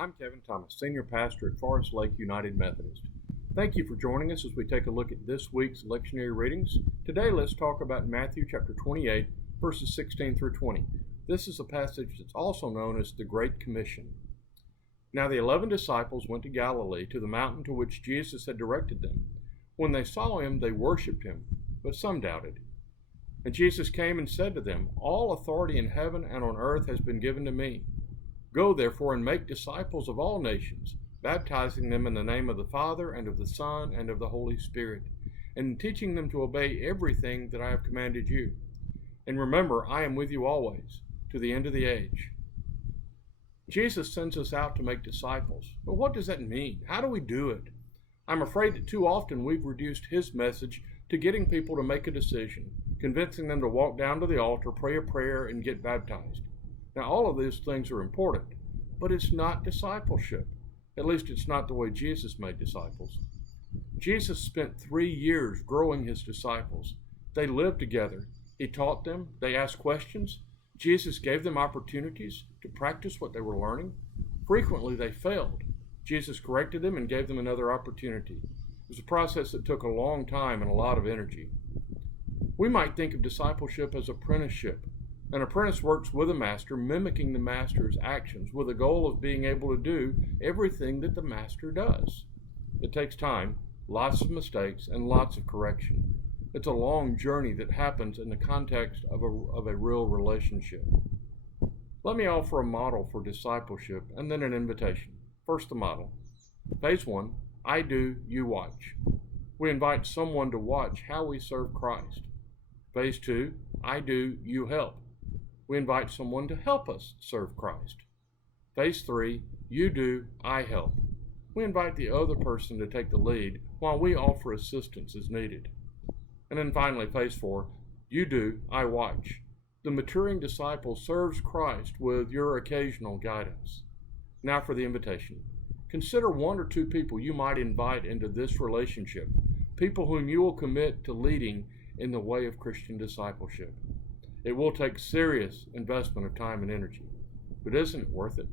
I'm Kevin Thomas, Senior Pastor at Forest Lake United Methodist. Thank you for joining us as we take a look at this week's lectionary readings. Today, let's talk about Matthew chapter 28, verses 16 through 20. This is a passage that's also known as the Great Commission. Now the 11 disciples went to Galilee, to the mountain to which Jesus had directed them. When they saw him, they worshipped him, but some doubted. And Jesus came and said to them, "All authority in heaven and on earth has been given to me. Go therefore and make disciples of all nations, baptizing them in the name of the Father and of the Son and of the Holy Spirit, and teaching them to obey everything that I have commanded you. And remember, I am with you always, to the end of the age." Jesus sends us out to make disciples. But what does that mean? How do we do it? I'm afraid that too often we've reduced his message to getting people to make a decision, convincing them to walk down to the altar, pray a prayer, and get baptized. Now, all of these things are important, but it's not discipleship. At least it's not the way Jesus made disciples. Jesus spent 3 years growing his disciples. They lived together. He taught them. They asked questions. Jesus gave them opportunities to practice what they were learning. Frequently, they failed. Jesus corrected them and gave them another opportunity. It was a process that took a long time and a lot of energy. We might think of discipleship as apprenticeship. An apprentice works with a master, mimicking the master's actions with the goal of being able to do everything that the master does. It takes time, lots of mistakes, and lots of correction. It's a long journey that happens in the context of a real relationship. Let me offer a model for discipleship and then an invitation. First, the model. Phase 1, I do, you watch. We invite someone to watch how we serve Christ. Phase 2, I do, you help. We invite someone to help us serve Christ. Phase 3, you do, I help. We invite the other person to take the lead while we offer assistance as needed. And then finally, phase 4, you do, I watch. The maturing disciple serves Christ with your occasional guidance. Now for the invitation. Consider 1 or 2 people you might invite into this relationship, people whom you will commit to leading in the way of Christian discipleship. It will take serious investment of time and energy, but isn't it worth it?